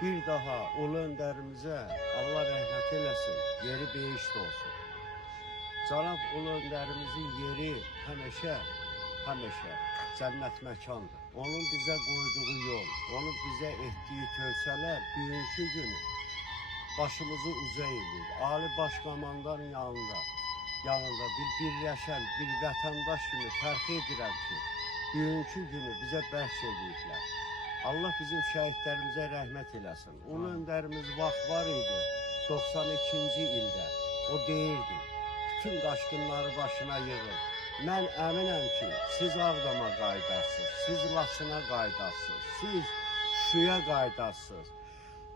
bir daha ulu öndərimizə Allah rəhmət eləsin, yeri behişt olsun. Cənab ulu öndərimizin yeri həmişə cənnət məkandır. Onun bizə qoyduğu yol, onun bizə etdiyi tövsələr bugünkü günü başımızı uca edir. Ali Başkomandanın yanında bir birləşən bir vətəndaş kimi fərq edirəm ki, bugünkü günü bizə bəxş ediblər. Allah bizim şəhidlərimizə rəhmət eləsin. Ulu öndərimiz vaxt var idi, 92-ci ildə. O deyirdi, bütün qaşqınları başına yığır. Mən əminəm ki, siz Ağdama qaydarsınız, siz Laçına qaydarsınız, siz Şuya qaydarsınız.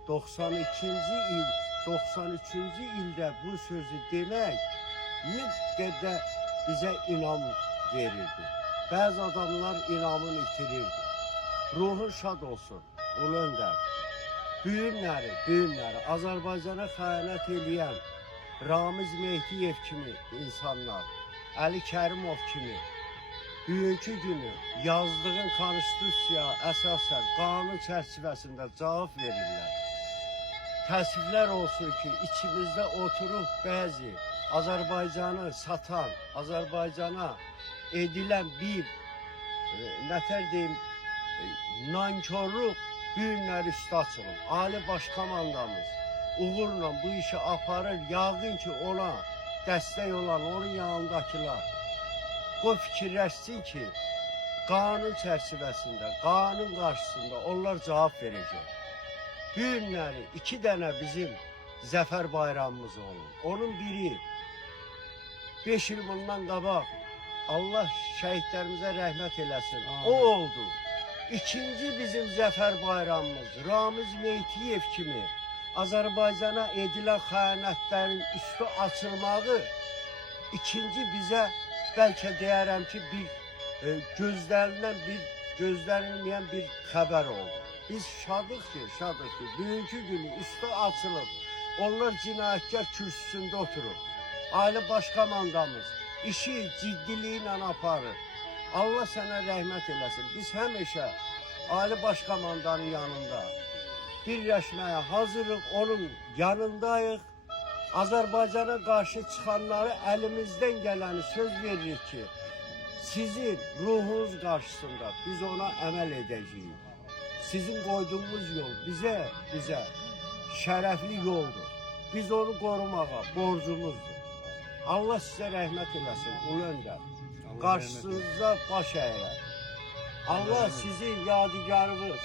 93-cü ildə bu sözü demək bir qədər bizə inam verirdi. Bəzi adamlar inamını itirirdi. Ruhun şad olsun, ulu öndər. Büyünləri, Azərbaycana xəyanət eləyən Ramiz Mehdiyev kimi insanlar, Əli Kərimov kimi bugünkü günü yazdığın konstitusiya əsasən qanun çərçivəsində cavab verirlər. Təəssüflər olsun ki, içimizdə oturub bəzi Azərbaycanı satan, Azərbaycana edilən bir nətər deyim, nankörlük büyünlər üstə açılıb. Ali Başkomandamız uğurla bu işi aparır. Yaqin ki ona dəstək olan, onun yanındakılar o fikirləşsin ki, qanun çərçivəsində, qanun qarşısında onlar cavab verəcək. Büyünləri 2 dənə bizim zəfər bayramımız olur. Onun biri 5 il bundan qabaq Allah şəhidlərimizə rəhmət eləsin. O oldu. İkinci bizim zəfər bayramımız Ramiz Mehdiyev kimi Azərbaycana edilən xəyanətlərin üstü açılmağı ikinci bizə bəlkə deyərəm ki gözlənilməyən bir xəbər oldu. Biz şadıq ki, bugünkü günü üstü açılıb, onlar cinayətkar kürsüsündə oturur. Ali Başkomandamız işi ciddiliyi ilə aparır. Allah sənə rəhmət eləsin. Biz həmişə Ali Başkomandanın yanında birləşməyə hazırıq, onun yanındayıq. Azərbaycana qarşı çıxanları əlimizdən gələni söz veririk ki, sizin ruhunuz qarşısında biz ona əməl edəcəyik. Sizin qoyduğunuz yol bizə şərəfli yoldur. Biz onu qorumağa borcumuzdur. Allah sizə rəhmət eləsin, ulu öndər. Qarşınızda baş əyər. Allah sizin yadigarınız,